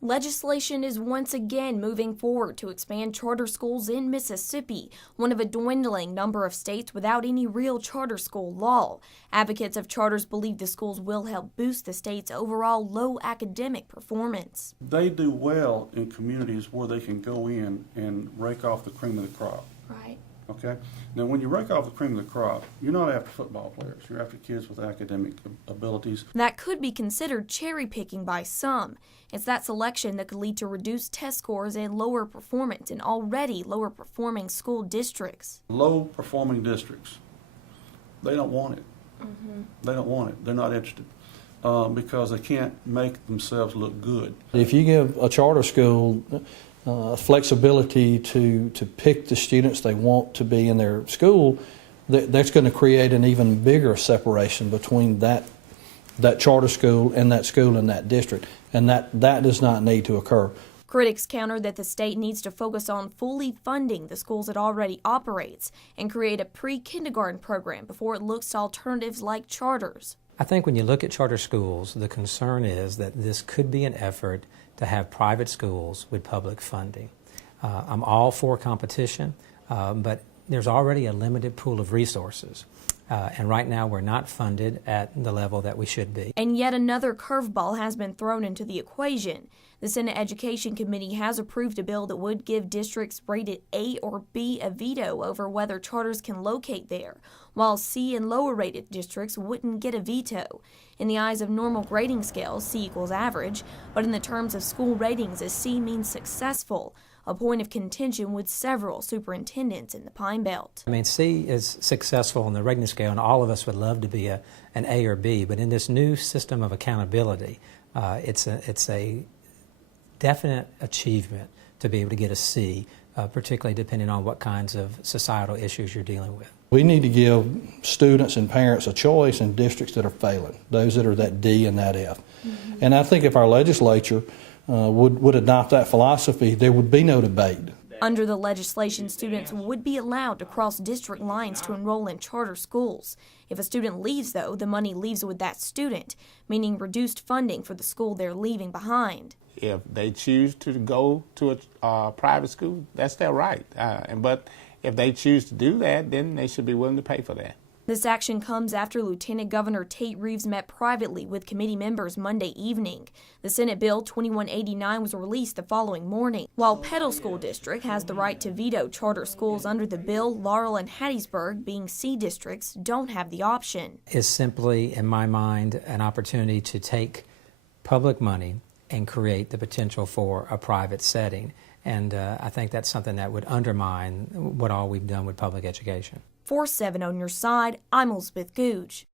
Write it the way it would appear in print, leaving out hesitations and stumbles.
Legislation is once again moving forward to expand charter schools in Mississippi, one of a dwindling number of states without any real charter school law. Advocates of charters believe the schools will help boost the state's overall low academic performance. They do well in communities where they can go in and rake off the cream of the crop. Right. Okay? Now, when you rake off the cream of the crop, you're not after football players. You're after kids with academic abilities. That could be considered cherry picking by some. It's that selection that could lead to reduced test scores and lower performance in already lower performing school districts. Low performing districts, they don't want it. They don't want it. They're not interested because they can't make themselves look good. If you give a charter school flexibility to pick the students they want to be in their school, that's going to create an even bigger separation between that charter school and that district, and that does not need to occur. Critics counter that the state needs to focus on fully funding the schools it already operates and create a pre-kindergarten program before it looks to alternatives like charters. I think when you look at charter schools, the concern is that this could be an effort to have private schools with public funding. I'm all for competition, but there's already a limited pool of resources. And right now we're not funded at the level that we should be. And yet another curveball has been thrown into the equation. The Senate Education Committee has approved a bill that would give districts rated A or B a veto over whether charters can locate there, while C and lower rated districts wouldn't get a veto. In the eyes of normal grading scales, C equals average, but in the terms of school ratings, a C means successful, a point of contention with several superintendents in the Pine Belt. I mean, C is successful on the rating scale, and all of us would love to be an A or B, but in this new system of accountability, it's a definite achievement to be able to get a C, particularly depending on what kinds of societal issues you're dealing with. We need to give students and parents a choice in districts that are failing, those that are that D and that F. And I think if our legislature would adopt that philosophy, there would be no debate. Under the legislation, students would be allowed to cross district lines to enroll in charter schools. If a student leaves, though, the money leaves with that student, meaning reduced funding for the school they're leaving behind. If they choose to go to a private school, that's their right. But if they choose to do that, then they should be willing to pay for that. This action comes after Lieutenant Governor Tate Reeves met privately with committee members Monday evening. The Senate Bill 2189 was released the following morning. While Petal School District has the right to veto charter schools under the bill, Laurel and Hattiesburg, being C districts, don't have the option. It's simply, in my mind, an opportunity to take public money and create the potential for a private setting. And I think that's something that would undermine what all we've done with public education. For 7 on your side, I'm Elizabeth Googe.